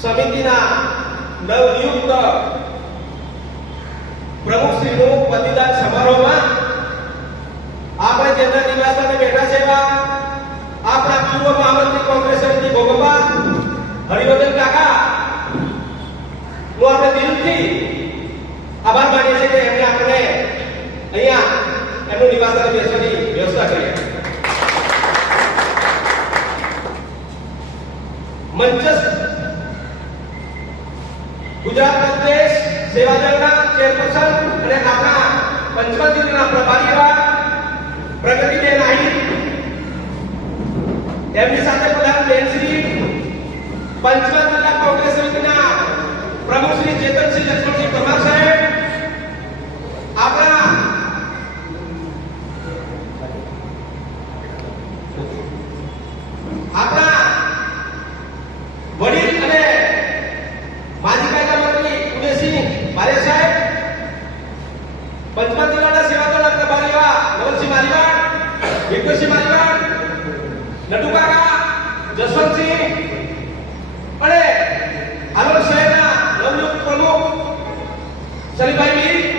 સમિતિના નવનિયુક્ત પ્રમુખશ્રીનું પદવીદાન સમારોહમાં આપણે જેમના નિવાસસ્થાને બેઠા છે એવા આપણા પૂર્વ મહામંત્રી કોંગ્રેસ સમિતિ ભોગંબા હરિવર્ધન કાકા નો આપણે દિલથી આભાર માનીએ છીએ કે એમને આપણે અહીંયા એમનું નિવાસસ્થાને બેસવાની વ્યવસ્થા કરી. મંચસ્થ ગુજરાત પ્રદેશ સેવાદળના ચેરપર્સન અને આપણા પંચમહાલ જિલ્લાના પ્રભારી એવા પ્રગતિબેન આહિર, એમની સાથે બધા